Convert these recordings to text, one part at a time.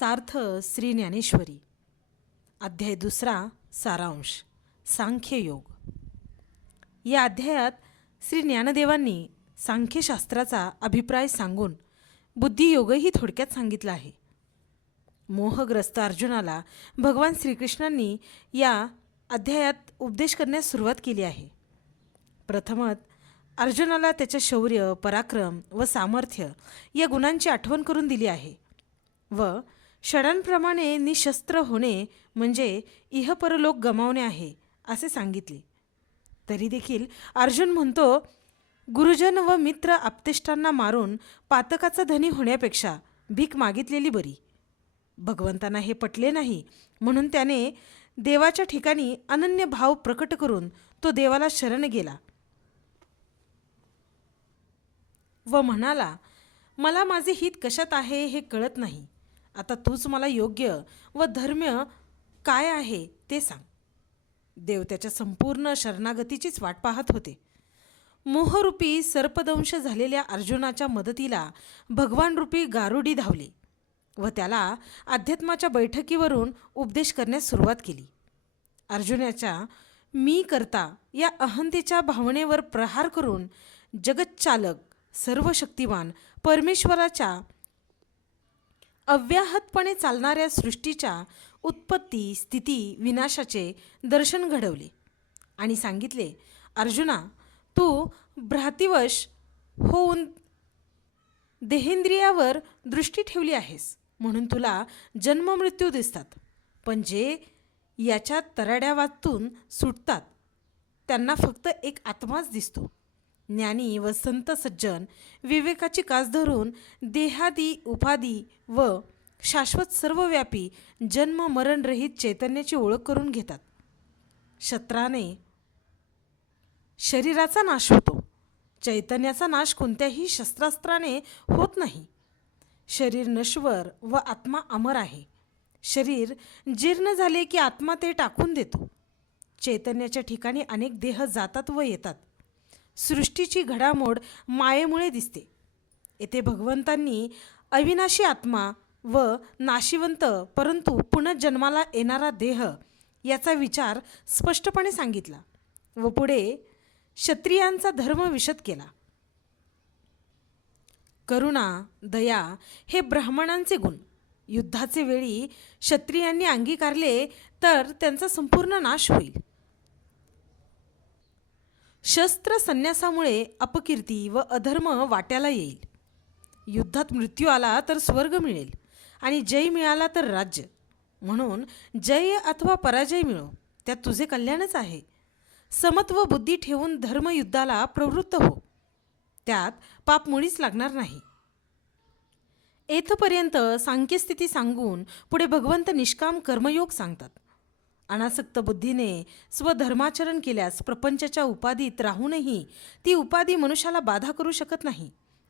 सार्थ श्री ज्ञानेश्वरी अध्याय 2 सारांश सांख्ययोग। या अध्यायात श्री ज्ञानदेवांनी सांख्यशास्त्राचा अभिप्राय सांगून बुद्धियोगही थोडक्यात सांगितला आहे। मोहग्रस्त अर्जुनाला भगवान श्रीकृष्णांनी या अध्यायात उपदेश करण्यास सुरुवात केली आहे। प्रथमत अर्जुनाला त्याच्या शौर्य, पराक्रम व सामर्थ्य या गुणांची आठवण करून दिली आहे व षडांप्रमाणे निशस्त्र होणे म्हणजे इहपरलोक गमावणे आहे असे सांगितले। तरी देखील अर्जुन म्हणतो, गुरुजन व मित्र आप्तेष्टांना मारून पातकाचा धनी होण्यापेक्षा भीक मागितलेली बरी। भगवंतांना हे पटले नाही म्हणून त्याने देवाच्या ठिकाणी अनन्य भाव प्रकट करून तो देवाला शरण गेला व म्हणाला, मला माझे हित कशात आहे हे कळत नाही। आता तूच मला योग्य व धर्म्य काय आहे ते सांग। देव त्याच्या संपूर्ण शरणागतीचीच वाट पाहत होते। मोहरूपी सर्पदंश झालेल्या अर्जुनाच्या मदतीला भगवान रूपी गारुडी धावले व त्याला अध्यात्माच्या बैठकीवरून उपदेश करण्यास सुरुवात केली। अर्जुनाच्या मी करता या अहंतेच्या भावनेवर प्रहार करून जगच्चालक सर्व शक्तिवान परमेश्वराच्या अव्याहतपणे चालणाऱ्या सृष्टीच्या उत्पत्ती, स्थिती, विनाशाचे दर्शन घडवले आणि सांगितले, अर्जुना, तू भ्रातिवश होऊन देहेंद्रियावर दृष्टी ठेवली आहेस म्हणून तुला जन्ममृत्यू दिसतात, पण जे याच्या तराड्यावातून सुटतात त्यांना फक्त एक आत्माच दिसतो। ज्ञानी व संत सज्जन विवेकाची कास धरून देहादी उपाधी व शाश्वत सर्वव्यापी जन्म मरणरहित चैतन्याची ओळख करून घेतात। शस्त्राने शरीराचा नाश होतो, चैतन्याचा नाश कोणत्याही शस्त्रास्त्राने होत नाही। शरीर नश्वर व आत्मा अमर आहे। शरीर जीर्ण झाले की आत्मा ते टाकून देतो। चैतन्याच्या ठिकाणी अनेक देह जातात व येतात। सृष्टीची घडामोड मायेमुळे दिसते। येथे भगवंतांनी अविनाशी आत्मा व नाशिवंत परंतु पुनर्जन्माला येणारा देह याचा विचार स्पष्टपणे सांगितला व पुढे क्षत्रियांचा धर्म विशद केला। करुणा, दया हे ब्राह्मणांचे गुण युद्धाचे वेळी क्षत्रियांनी अंगीकारले तर त्यांचा संपूर्ण नाश होईल। शस्त्र संन्यासामुळे अपकीर्ती व अधर्म वाट्याला येईल। युद्धात मृत्यू आला तर स्वर्ग मिळेल आणि जय मिळाला तर राज्य। म्हणून जय अथवा पराजय मिळो त्यात तुझे कल्याणच आहे। समत्व बुद्धी ठेवून धर्मयुद्धाला प्रवृत्त हो, त्यात पाप मुळीच लागणार नाही। येथपर्यंत सांख्यस्थिती सांगून पुढे भगवंत निष्काम कर्मयोग सांगतात। अनासक्त बुद्धीने स्वधर्माचरण केल्यास प्रपंचाच्या उपाधीत राहूनही ती उपाधी मनुष्याला बाधा करू शकत नाही।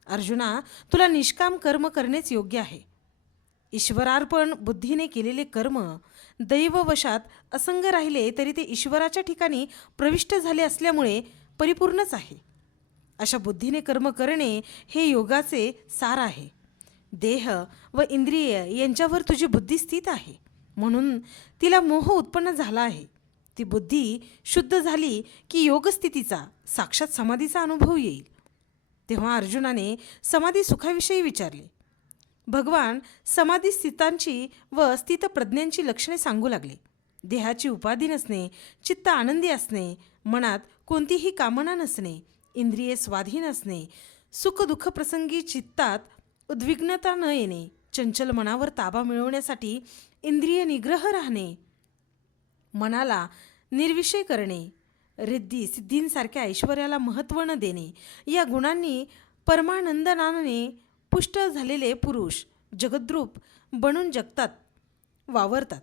अर्जुना, तुला निष्काम कर्म करणेच योग्य आहे। ईश्वरार्पण बुद्धीने केलेले कर्म दैववशात असंग राहिले तरी ते ईश्वराच्या ठिकाणी प्रविष्ट झाले असल्यामुळे परिपूर्णच आहे। अशा बुद्धीने कर्म करणे हे योगाचे सार आहे। देह व इंद्रिय यांच्यावर तुझी बुद्धी स्थित आहे म्हणून तिला मोह उत्पन्न झाला आहे। ती बुद्धी शुद्ध झाली की योगस्थितीचा साक्षात समाधीचा अनुभव येईल। तेव्हा अर्जुनाने समाधी सुखाविषयी विचारले। भगवान समाधी स्थितांची व स्थितप्रज्ञांची लक्षणे सांगू लागले। देहाची उपाधी नसणे, चित्त आनंदी असणे, मनात कोणतीही कामना नसणे, इंद्रिये स्वाधीन असणे, सुखदुःख प्रसंगी चित्तात उद्विग्नता न येणे, चंचल मनावर ताबा मिळवण्यासाठी इंद्रिय निग्रह राहणे, मनाला निर्विषय करणे, रिद्धी सिद्धींसारख्या ऐश्वर्याला महत्त्व न देणे, या गुणांनी परमानंदनाने पुष्ट झालेले पुरुष जगद्रूप बनून जगतात वावरतात।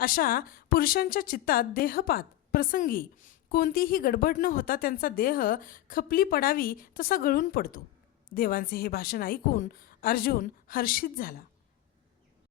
अशा पुरुषांच्या चित्तात देहपात प्रसंगी कोणतीही गडबड न होता त्यांचा देह खपली पडावी तसा गळून पडतो। देवांचे हे भाषण ऐकून अर्जुन हर्षित झाला।